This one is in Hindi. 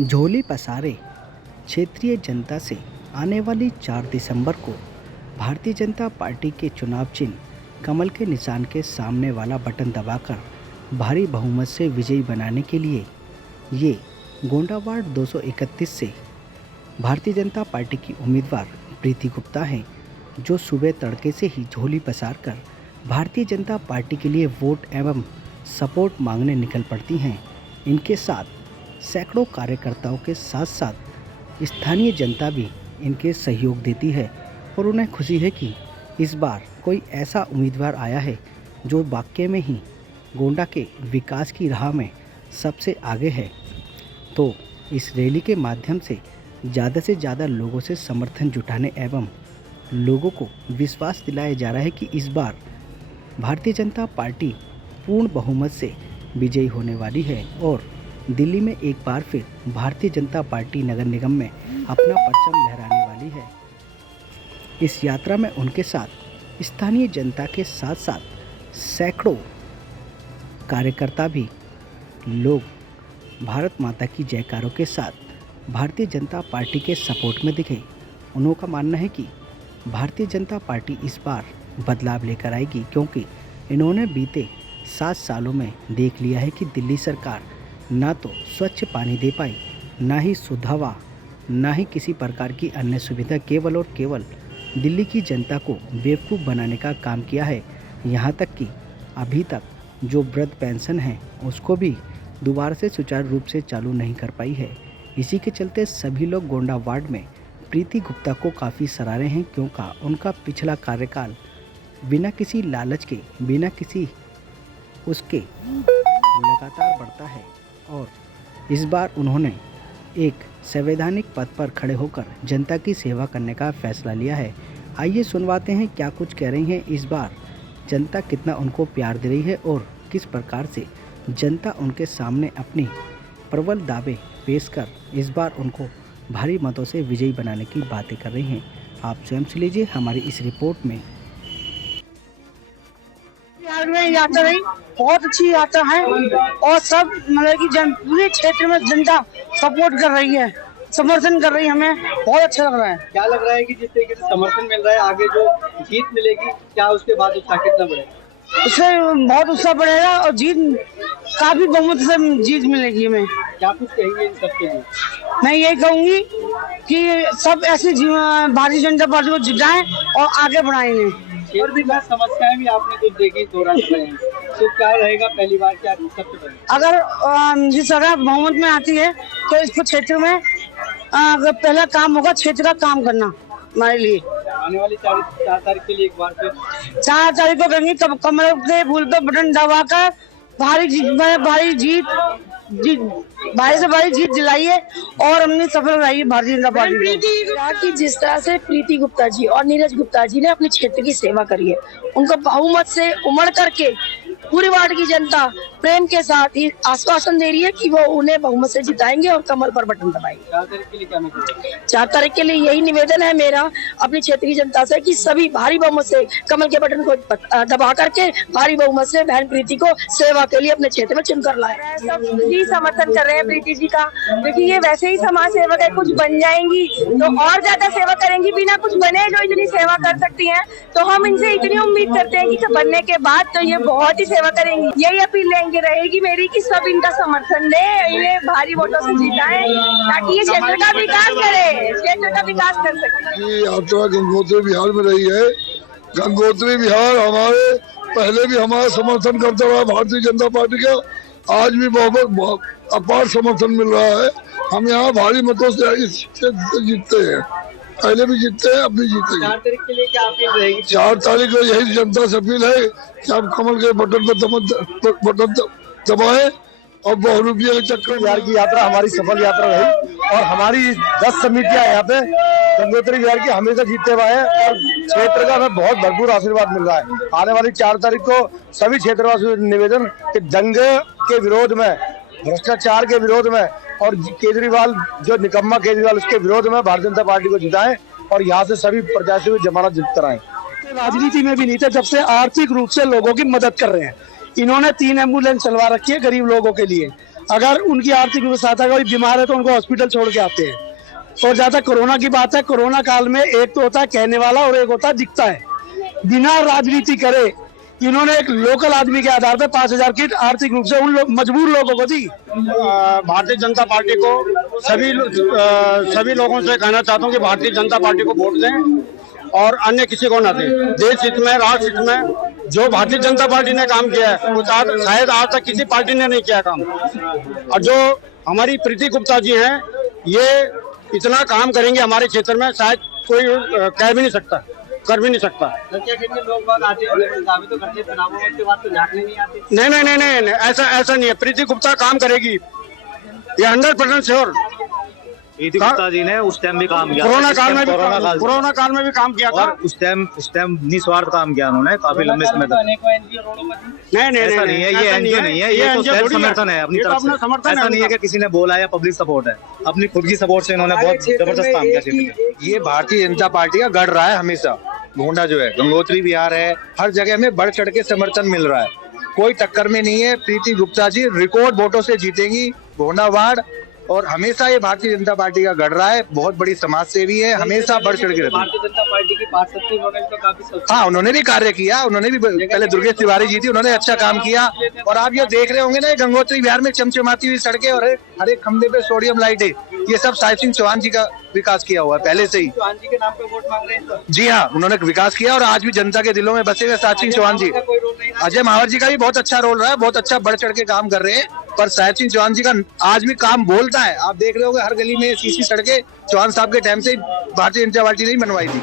झोली पसारे क्षेत्रीय जनता से आने वाली 4 दिसंबर को भारतीय जनता पार्टी के चुनाव चिन्ह कमल के निशान के सामने वाला बटन दबाकर भारी बहुमत से विजयी बनाने के लिए ये गोंडा वार्ड 231 से भारतीय जनता पार्टी की उम्मीदवार प्रीति गुप्ता हैं, जो सुबह तड़के से ही झोली पसार कर भारतीय जनता पार्टी के लिए वोट एवं सपोर्ट मांगने निकल पड़ती हैं। इनके साथ सैकड़ों कार्यकर्ताओं के साथ साथ स्थानीय जनता भी इनके सहयोग देती है और उन्हें खुशी है कि इस बार कोई ऐसा उम्मीदवार आया है जो वाकई में ही गोंडा के विकास की राह में सबसे आगे है। तो इस रैली के माध्यम से ज़्यादा लोगों से समर्थन जुटाने एवं लोगों को विश्वास दिलाया जा रहा है कि इस बार भारतीय जनता पार्टी पूर्ण बहुमत से विजयी होने वाली है और दिल्ली में एक बार फिर भारतीय जनता पार्टी नगर निगम में अपना परचम लहराने वाली है। इस यात्रा में उनके साथ स्थानीय जनता के साथ साथ सैकड़ों कार्यकर्ता भी लोग भारत माता की जयकारों के साथ भारतीय जनता पार्टी के सपोर्ट में दिखे। उन्हों का मानना है कि भारतीय जनता पार्टी इस बार बदलाव लेकर आएगी, क्योंकि इन्होंने बीते 7 सालों में देख लिया है कि दिल्ली सरकार ना तो स्वच्छ पानी दे पाई, ना ही शुद्ध हवा, ना ही किसी प्रकार की अन्य सुविधा, केवल और केवल दिल्ली की जनता को बेवकूफ़ बनाने का काम किया है। यहाँ तक कि अभी तक जो वृद्ध पेंशन है उसको भी दोबारा से सुचारू रूप से चालू नहीं कर पाई है। इसी के चलते सभी लोग गोंडा वार्ड में प्रीति गुप्ता को काफ़ी सराहे हैं, क्योंकि उनका पिछला कार्यकाल बिना किसी लालच के, बिना किसी उसके लगातार बढ़ता है और इस बार उन्होंने एक संवैधानिक पद पर खड़े होकर जनता की सेवा करने का फैसला लिया है। आइए सुनवाते हैं क्या कुछ कह रही हैं इस बार जनता, कितना उनको प्यार दे रही है और किस प्रकार से जनता उनके सामने अपनी प्रबल दावे पेश कर इस बार उनको भारी मतों से विजयी बनाने की बातें कर रही हैं। आप स्वयं सुन लीजिए हमारी इस रिपोर्ट में। यात्रा रही बहुत अच्छी यात्रा है और सब मतलब कि पूरे क्षेत्र में जनता सपोर्ट कर रही है, समर्थन कर रही है। हमें बहुत अच्छा लग रहा है। क्या लग रहा है कि जिस तरीके से समर्थन मिल रहा है, आगे जो जीत मिलेगी, क्या उसके बाद उत्साह कितना बढ़ेगा? उससे बहुत उत्साह बढ़ेगा और जीत काफी बहुमत से जीत मिलेगी हमें। क्या कुछ कहेंगे इन सबके लिए? मैं यही कहूँगी कि सब ऐसे भारतीय जनता पार्टी को जिताएं और आगे बढ़ाएंगे। और भी समस्याएं भी आपने कुछ देखी दोहरा हैं, तो क्या रहेगा पहली बार? क्या सबसे पहले अगर जिस सरकार बहुमत में आती है तो इसको क्षेत्र में पहला काम होगा क्षेत्र का काम करना हमारे लिए। आने वाली 4 तारीख के लिए एक बार फिर 4 तारीख को करेंगे कमल के फूल पे बटन दबाकर भारी से भारी जीत दिलाइए और हमने सफल रही भारतीय जनता पार्टी की। जिस तरह से प्रीति गुप्ता जी और नीरज गुप्ता जी ने अपने क्षेत्र की सेवा करी है, उनको बहुमत से उमड़ करके पूरे वार्ड की जनता प्रेम के साथ ही आश्वासन दे रही है कि वो उन्हें बहुमत से जिताएंगे और कमल पर बटन दबाएंगे। 4 तारीख के लिए क्या मतलब? 4 तारीख के लिए यही निवेदन है मेरा अपनी क्षेत्र की जनता से कि सभी भारी बहुमत से कमल के बटन को दबा करके भारी बहुमत से बहन प्रीति को सेवा के लिए अपने क्षेत्र में चुनकर लाए। सब ही समर्थन कर रहे हैं प्रीति जी का, क्योंकि ये वैसे ही समाज सेवक है। कुछ बन जाएंगी तो और ज्यादा सेवा करेंगी, बिना कुछ बने जो इतनी सेवा कर सकती हैं, तो हम इनसे इतनी उम्मीद करते हैं कि बनने के बाद तो ये बहुत ही सेवा करेंगी। यही अपील रहेगी मेरी कि सब इनका समर्थन दें, इन्हें भारी वोटों से जिताएं ताकि ये क्षेत्र का विकास करे, क्षेत्र का विकास कर सके। ये यात्रा गंगोत्री बिहार में रही है। गंगोत्री बिहार हमारे पहले भी हमारा समर्थन करता रहा भारतीय जनता पार्टी का, आज भी बहुत अपार समर्थन मिल रहा है। हम यहाँ भारी मतों से इस क्षेत्र से जीतते हैं, पहले भी जीतते हैं, अब भी जीतेंगे। 4 तारीख के लिए क्या अपील रहेगी? 4 तारीख को यही जनता से अपील है कि आप कमल के बटन पर दबाएं और बहुरूपिया के चक्कर। बिहार की यात्रा हमारी सफल यात्रा रही और हमारी 10 समितियां यहाँ पे गंगोत्री बिहार की हमेशा जीतते हुए हैं और क्षेत्र का हमें बहुत भरपूर आशीर्वाद मिल रहा है। आने वाली 4 तारीख को सभी क्षेत्रवासियों से निवेदन कि दंगे के विरोध में, भ्रष्टाचार के विरोध में और केजरीवाल जो निकम्मा केजरीवाल उसके विरोध में भारतीय जनता पार्टी को जिताएं और यहाँ से सभी प्रत्याशी को जमानत कराएं। राजनीति में भी नहीं थे, जब से आर्थिक रूप से लोगों की मदद कर रहे हैं। इन्होंने 3 एम्बुलेंस चलवा रखी है गरीब लोगों के लिए अगर उनकी आर्थिक व्यवस्था कोई बीमार है तो उनको हॉस्पिटल छोड़ के आते हैं। और जहाँ तक कोरोना की बात है, कोरोना काल में एक तो होता है कहने वाला और एक होता है दिखता है। बिना राजनीति करे इन्होंने एक लोकल आदमी के आधार पर 5,000 किट आर्थिक रूप से उन मजबूर लोगों को दी। भारतीय जनता पार्टी को सभी लोगों से कहना चाहता हूँ कि भारतीय जनता पार्टी को वोट दें और अन्य किसी को ना दें। देश हित में, राष्ट्र हित में जो भारतीय जनता पार्टी ने काम किया है वो शायद आज तक किसी पार्टी ने नहीं किया काम। और जो हमारी प्रीति गुप्ता जी हैं, ये इतना काम करेंगे हमारे क्षेत्र में, शायद कोई कह भी नहीं सकता, कर भी नहीं सकता। लोग बात आते हैं दावे तो करते, चुनावों के बाद तो झांकने नहीं आते। नहीं, ऐसा नहीं है। प्रीति गुप्ता काम करेगी, ये 100% श्योर। प्रीति गुप्ता जी ने उस टाइम भी काम किया, कोरोना काल में भी काम किया था। और उस टाइम निस्वार्थ काम किया उन्होंने काफी लंबे समय तक। नहीं, ऐसा नहीं है, ये एनजीओ नहीं है, ये तो सेल्फ समर्थन है अपनी तरफ से। ऐसा नहीं है कि किसी ने बोला या पब्लिक सपोर्ट है, अपनी खुद की सपोर्ट से इन्होंने बहुत जबरदस्त काम किया। ये भारतीय जनता पार्टी का गढ़ रहा है हमेशा। गोंडा जो है, गंगोत्री बिहार है, हर जगह में बढ़ चढ़ के समर्थन मिल रहा है, कोई टक्कर में नहीं है। प्रीति गुप्ता जी रिकॉर्ड वोटों से जीतेंगी गोंडा वार्ड, और हमेशा ये भारतीय जनता पार्टी का गढ़ रहा है। बहुत बड़ी समाज सेवी है, हमेशा बढ़ चढ़ के रहती है। भारतीय जनता पार्टी की पार्षद तो काफी, हाँ, उन्होंने भी कार्य किया, उन्होंने भी पहले दुर्गेश तिवारी जी थी, उन्होंने अच्छा काम किया। और आप ये देख रहे होंगे ना, गंगोत्री बिहार में चमचमाती हुई सड़कें और हर एक खंभे पे सोडियम लाइट है, ये सब साहिब सिंह चौहान जी का विकास किया हुआ है पहले से ही। चौहान जी के नाम पे वोट मांग रहे हैं। जी हाँ, उन्होंने विकास किया और आज भी जनता के दिलों में बसे हुए साहिब सिंह चौहान जी। अजय मावर जी का भी बहुत अच्छा रोल रहा है, बहुत अच्छा बढ़ चढ़ के काम कर रहे हैं। पर साहिब सिंह चौहान जी का आज भी काम बोलता है। आप देख रहे होंगे हर गली में सीसी सड़कें चौहान साहब के टाइम से भारतीय जनता पार्टी ने बनवाई थी।